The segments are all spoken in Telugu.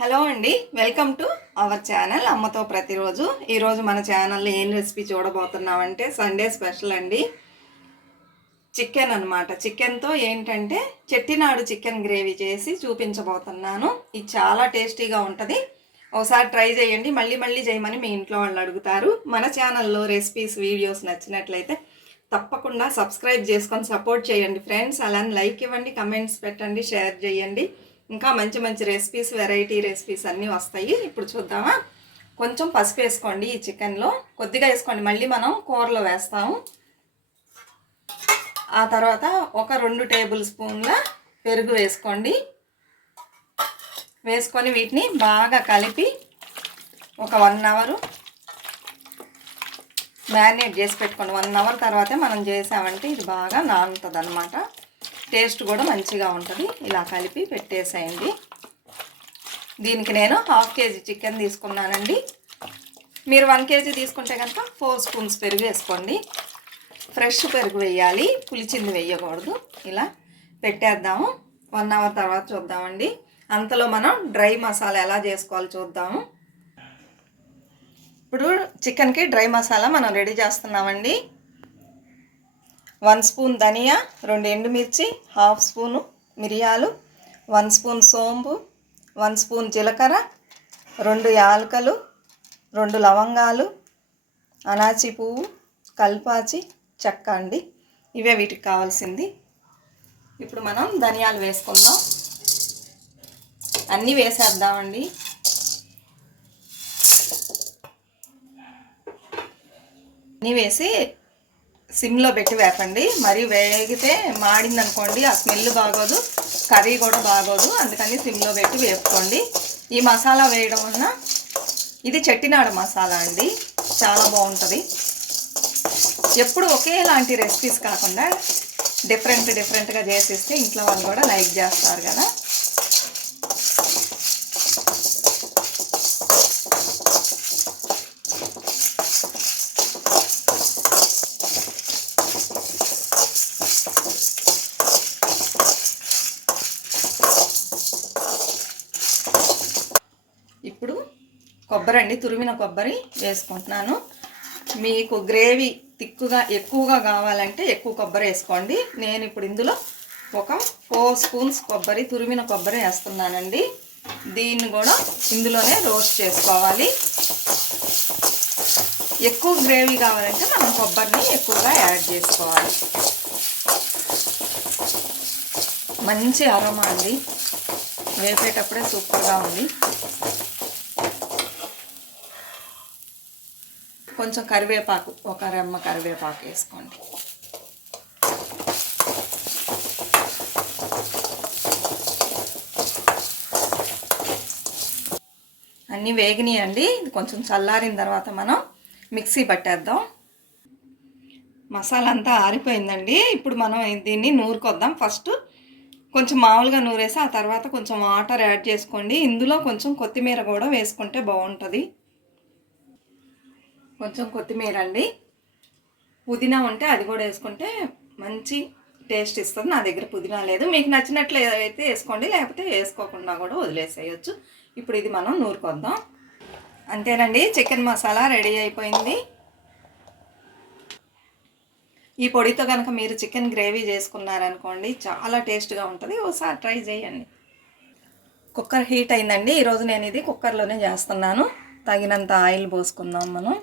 హలో అండి, వెల్కమ్ టు అవర్ ఛానల్ అమ్మతో ప్రతిరోజు. ఈరోజు మన ఛానల్లో ఏం రెసిపీ చూడబోతున్నామంటే సండే స్పెషల్ అండి. చికెన్ అనమాట. చికెన్తో ఏంటంటే చెట్టినాడు చికెన్ గ్రేవీ చేసి చూపించబోతున్నాను. ఇది చాలా టేస్టీగా ఉంటుంది. ఒకసారి ట్రై చేయండి. మళ్ళీ మళ్ళీ చేయమని మీ ఇంట్లో వాళ్ళు అడుగుతారు. మన ఛానల్లో రెసిపీస్ వీడియోస్ నచ్చినట్లయితే తప్పకుండా సబ్స్క్రైబ్ చేసుకొని సపోర్ట్ చేయండి ఫ్రెండ్స్. అలానే లైక్ ఇవ్వండి, కమెంట్స్ పెట్టండి, షేర్ చేయండి. ఇంకా మంచి మంచి రెసిపీస్, వెరైటీ రెసిపీస్ అన్నీ వస్తాయి. ఇప్పుడు చూద్దామా. కొంచెం పసుపు వేసుకోండి. ఈ చికెన్లో కొద్దిగా వేసుకోండి, మళ్ళీ మనం కూరలో వేస్తాము. ఆ తర్వాత ఒక 2 టేబుల్ స్పూన్ల పెరుగు వేసుకోండి. వేసుకొని వీటిని బాగా కలిపి ఒక 1 అవర్ మ్యారినేట్ చేసి పెట్టుకోండి. 1 అవర్ తర్వాతే మనం చేసామంటే ఇది బాగా నానుతుంది అనమాట. టేస్ట్ కూడా మంచిగా ఉంటుంది. ఇలా కలిపి పెట్టేసేయండి. దీనికి నేను 1/2 kg చికెన్ తీసుకున్నానండి. మీరు 1 kg తీసుకుంటే కనుక 4 స్పూన్స్ పెరుగు వేసుకోండి. ఫ్రెష్ పెరుగు వేయాలి, పులిచింది వేయకూడదు. ఇలా పెట్టేద్దాము. 1 అవర్ తర్వాత చూద్దామండి. అంతలో మనం డ్రై మసాలా ఎలా చేసుకోవాలో చూద్దాము. ఇప్పుడు చికెన్కి డ్రై మసాలా మనం రెడీ చేస్తున్నామండి. 1 స్పూన్ ధనియా, 2 ఎండుమిర్చి, 1/2 స్పూను మిరియాలు, 1 స్పూన్ సోంపు, 1 స్పూన్ జీలకర్ర, 2 యాలకులు, 2 లవంగాలు, అనాచి పువ్వు, కల్పాచి, చెక్క అండి. ఇవే వీటికి కావాల్సింది. ఇప్పుడు మనం ధనియాలు వేసుకుందాం. అన్నీ వేసేద్దామండి. అన్నీ వేసి సిమ్లో పెట్టి వేపండి. మరి వేగితే మాడిందనుకోండి ఆ స్మెల్ బాగోదు, కర్రీ కూడా బాగోదు. అందుకని సిమ్లో పెట్టి వేపుకోండి. ఈ మసాలా వేయడం వలన ఇది చెట్టినాడు మసాలా అండి, చాలా బాగుంటుంది. ఎప్పుడు ఒకేలాంటి రెసిపీస్ కాకుండా డిఫరెంట్గా చేసిస్తే ఇంట్లో వాళ్ళు కూడా లైక్ చేస్తారు కదా. ఇప్పుడు కొబ్బరి అండి, తురిమిన కొబ్బరి వేసుకుంటున్నాను. మీకు గ్రేవీ ఎక్కువగా కావాలంటే ఎక్కువ కొబ్బరి వేసుకోండి. నేను ఇప్పుడు ఇందులో ఒక 4 స్పూన్స్ కొబ్బరి, తురిమిన కొబ్బరి వేస్తున్నానండి. దీన్ని కూడా ఇందులోనే రోస్ట్ చేసుకోవాలి. ఎక్కువ గ్రేవీ కావాలంటే మనం కొబ్బరిని ఎక్కువగా యాడ్ చేసుకోవాలి. మంచి అరోమా అండి, వేపేటప్పుడే సూపర్గా ఉంది. కొంచెం కరివేపాకు, ఒక రెమ్మ కరివేపాకు వేసుకోండి. అన్నీ వేగినాయండి. ఇది కొంచెం చల్లారిన తర్వాత మనం మిక్సీ పట్టేద్దాం. మసాలా అంతా ఆరిపోయిందండి. ఇప్పుడు మనం దీన్ని నూరుకొద్దాం. ఫస్ట్ కొంచెం మామూలుగా నూరేసి ఆ తర్వాత కొంచెం వాటర్ యాడ్ చేసుకోండి. ఇందులో కొంచెం కొత్తిమీర కూడా వేసుకుంటే బాగుంటుంది. కొంచెం కొత్తిమీర అండి, పుదీనా ఉంటే అది కూడా వేసుకుంటే మంచి టేస్ట్ ఇస్తుంది. నా దగ్గర పుదీనా లేదు. మీకు నచ్చినట్లు అయితే వేసుకోండి, లేకపోతే వేసుకోకుండా కూడా వదిలేసేయచ్చు. ఇప్పుడు ఇది మనం నూరుకొద్దాం. అంతేనండి, చికెన్ మసాలా రెడీ అయిపోయింది. ఈ పొడితో కనుక మీరు చికెన్ గ్రేవీ చేసుకున్నారనుకోండి చాలా టేస్ట్గా ఉంటుంది. ఒకసారి ట్రై చేయండి. కుక్కర్ హీట్ అయిందండి. ఈరోజు నేను ఇది కుక్కర్లోనే చేస్తున్నాను. తగినంత ఆయిల్ పోసుకుందాం. మనం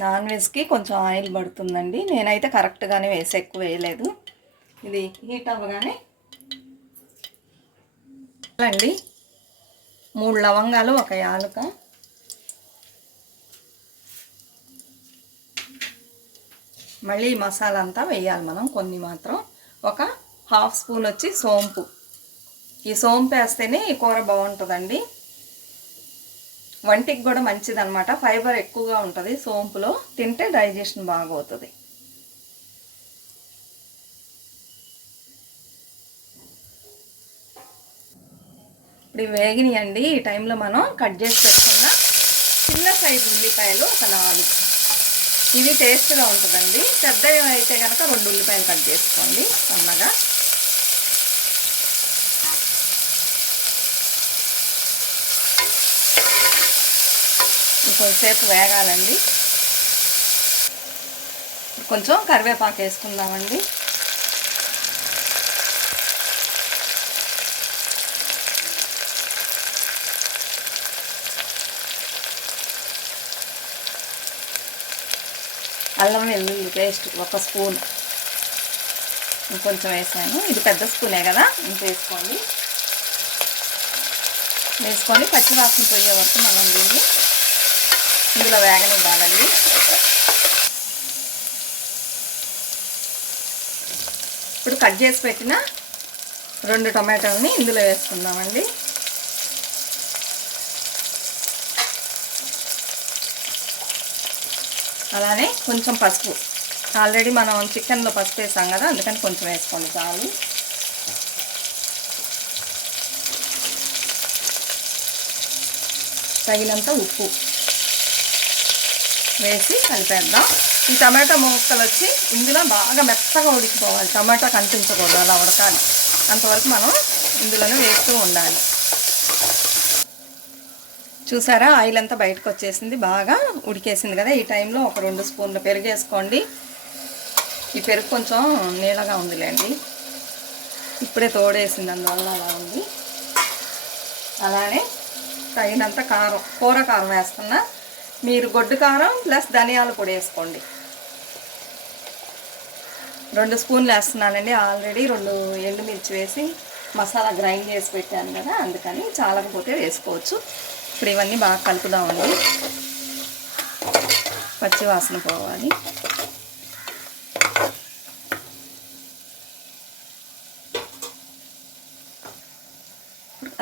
నాన్ వెజ్కి కొంచెం ఆయిల్ పడుతుందండి. నేనైతే కరెక్ట్గానే వేసి ఎక్కువ వేయలేదు. ఇది హీట్ అవ్వగానే అండి 3 లవంగాలు, 1 యాలక, మళ్ళీ మసాలా అంతా వేయాలి మనం. కొన్ని మాత్రం ఒక 1/2 స్పూన్ వచ్చి సోంపు. ఈ సోంపు వేస్తేనే ఈ కూర బాగుంటుందండి. వంటికి కూడా మంచిదన్నమాట. ఫైబర్ ఎక్కువగా ఉంటుంది సోంపులో, తింటే డైజెషన్ బాగా అవుతుంది. ఇప్పుడు వేగినాయండి. ఈ టైంలో మనం కట్ చేసి పెట్టుకున్న చిన్న సైజు ఉల్లిపాయలు ఒక 4. ఇవి టేస్ట్గా ఉంటుందండి. పెద్దవి అయితే కనుక 2 ఉల్లిపాయలు కట్ చేసుకోండి సన్నగా. కొంచెంసేపు వేగాలండి. కొంచెం కరివేపాకు వేసుకుందామండి. అల్లం వెల్లుల్లి పేస్ట్ 1 స్పూన్ ఇంకొంచెం వేసాను. ఇది పెద్ద స్పూనే కదా, ఇంక వేసుకోండి. వేసుకొని పచ్చివాసన పోయే వరకు మనం దీన్ని ఇందులో వేగనివ్వాలండి. ఇప్పుడు కట్ చేసి పెట్టిన 2 టమాటాలని ఇందులో వేసుకుందామండి. అలానే కొంచెం పసుపు, ఆల్రెడీ మనం చికెన్లో పసుపు వేసాం కదా, అందుకని కొంచెం వేసుకోండి చాలు. తగినంత ఉప్పు వేసి కలిపేద్దాం. ఈ టమాటా ముక్కలు వచ్చి ఇందులో బాగా మెత్తగా ఉడికిపోవాలి, టమాటా కనిపించకూడదు, అలా ఉడకాలి. అంతవరకు మనం ఇందులోనే వేస్తూ ఉండాలి. చూసారా, ఆయిల్ అంతా బయటకు వచ్చేసింది, బాగా ఉడికేసింది కదా. ఈ టైంలో ఒక 2 స్పూన్ల పెరుగు వేసుకోండి. ఈ పెరుగు కొంచెం నీళ్ళగా ఉందిలేండి, ఇప్పుడే తోడేసింది, అందువల్ల అలా ఉంది. అలానే తగినంత కారం, కూర కారం వేస్తున్నా. మీరు గొడ్డు కారం ప్లస్ ధనియాల పొడి వేసుకోండి. 2 స్పూన్లు వేస్తున్నానండి. ఆల్రెడీ 2 ఎండుమిర్చి వేసి మసాలా గ్రైండ్ చేసి పెట్టాను కదా, అందుకని చాలకపోతే వేసుకోవచ్చు. ఇప్పుడు ఇవన్నీ బాగా కలుపుదామండి, పచ్చి వాసన పోవాలి.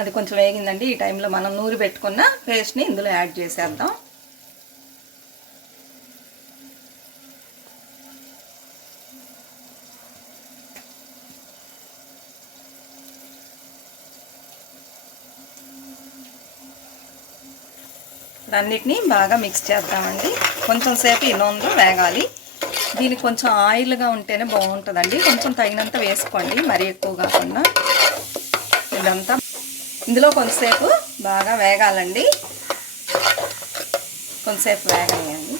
అది కొంచెం వేగిందండి. ఈ టైంలో మనం నూరి పెట్టుకున్న పేస్ట్ని ఇందులో యాడ్ చేసేద్దాం. అన్నిటినీ బాగా మిక్స్ చేద్దామండి. కొంచెం సేపు ఈ నూనెలో వేగాలి. దీనికి కొంచెం ఆయిల్గా ఉంటేనే బాగుంటుందండి. కొంచెం తగినంత వేసుకోండి, మరీ ఎక్కువ కాకుండా. ఇదంతా ఇందులో కొంతసేపు బాగా వేగాలండి, కొంతసేపు వేగాలండి.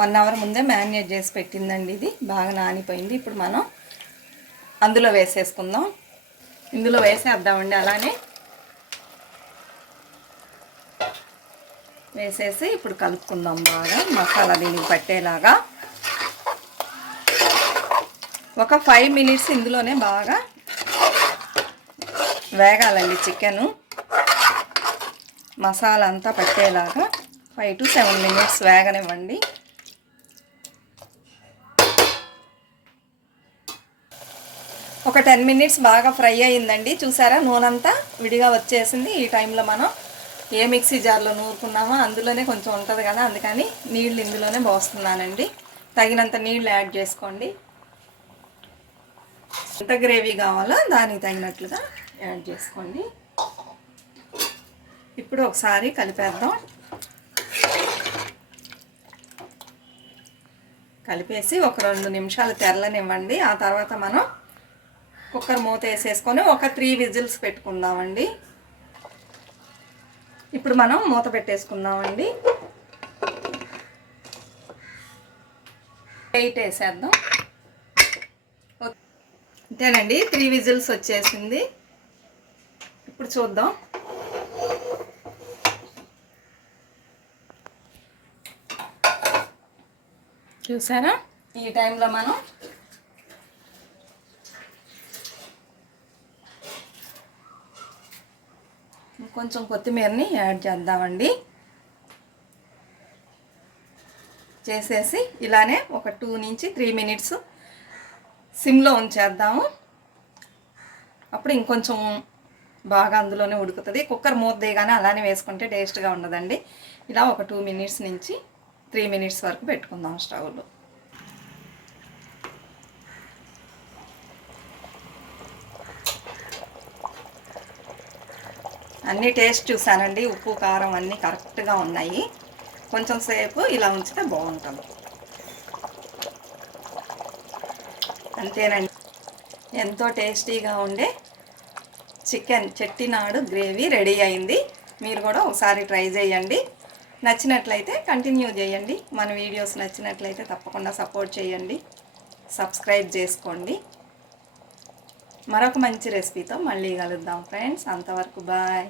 1 అవర్ ముందే మ్యారినేట్ చేసి పెట్టిందండి, ఇది బాగా నానిపోయింది. ఇప్పుడు మనం అందులో వేసేసుకుందాం. ఇందులో వేసేద్దామండి. అలానే వేసేసి ఇప్పుడు కలుపుకుందాం బాగా, మసాలా దీనికి పట్టేలాగా. ఒక 5 మినిట్స్ ఇందులోనే బాగా వేగాలండి చికెను, మసాలా అంతా పట్టేలాగా 5 to 7 మినిట్స్ వేగనివ్వండి. ఒక 10 మినిట్స్ బాగా ఫ్రై అయ్యిందండి. చూసారా, నూనె అంతా విడిగా వచ్చేసింది. ఈ టైంలో మనం ఏ మిక్సీ జార్లో నూరుకున్నామో అందులోనే కొంచెం ఉంటుంది కదా, అందుకని నీళ్ళు ఇందులోనే పోస్తున్నానండి. తగినంత నీళ్ళు యాడ్ చేసుకోండి. ఎంత గ్రేవీ కావాలో దానికి తగినట్లుగా యాడ్ చేసుకోండి. ఇప్పుడు ఒకసారి కలిపేద్దాం. కలిపేసి ఒక 2 నిమిషాలు తెరలనివ్వండి. ఆ తర్వాత మనం కుక్కర్ మూత వేసేసుకొని ఒక 3 విజిల్స్ పెట్టుకుందామండి. ఇప్పుడు మనం మూత పెట్టేసుకుందామండి. 8 వేసేద్దాం. అంతేనండి, 3 విజిల్స్ వచ్చేసింది. ఇప్పుడు చూద్దాం. చూసారా, ఈ టైంలో మనం కొంచెం కొత్తిమీరని యాడ్ చేద్దామండి. చేసేసి ఇలానే ఒక 2 నుంచి 3 మినిట్స్ సిమ్లో ఉంచేద్దాము. అప్పుడు ఇంకొంచెం బాగా అందులోనే ఉడుకుతుంది. కుక్కర్ మూత దిగానే అలానే వేసుకుంటే టేస్ట్గా ఉండదండి. ఇలా ఒక 2 మినిట్స్ నుంచి 3 మినిట్స్ వరకు పెట్టుకుందాం స్టవ్లో. అన్నీ టేస్ట్ చూసానండి, ఉప్పు కారం అన్నీ కరెక్ట్గా ఉన్నాయి. కొంచెం సేపు ఇలా ఉంచితే బాగుంటుంది. అంతేనండి, ఎంతో టేస్టీగా ఉండే చికెన్ చెట్టినాడు గ్రేవీ రెడీ అయింది. మీరు కూడా ఒకసారి ట్రై చేయండి. నచ్చినట్లయితే కంటిన్యూ చేయండి. మన వీడియోస్ నచ్చినట్లయితే తప్పకుండా సపోర్ట్ చేయండి, సబ్స్క్రైబ్ చేసుకోండి. మరొక మంచి రెసిపీతో మళ్ళీ కలుద్దాం ఫ్రెండ్స్. అంతవరకు బాయ్.